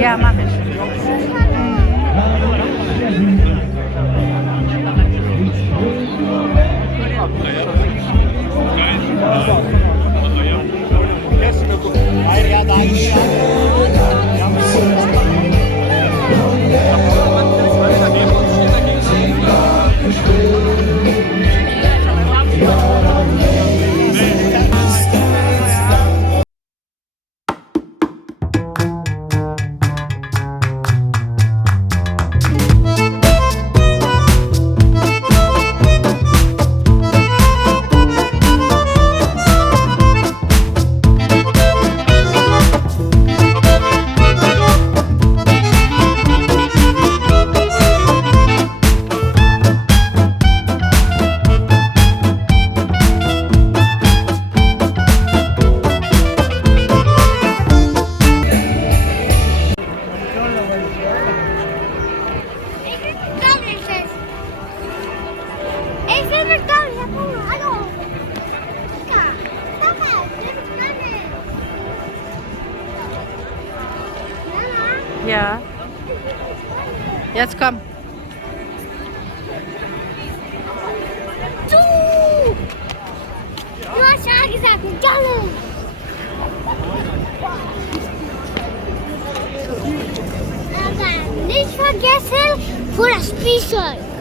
Ja, mach ich. Ik vind het koud. Hallo. Ja. Jetzt komm. Du hast ja gesagt, Jolle. Aber nicht vergessen, vor das Spielzeug.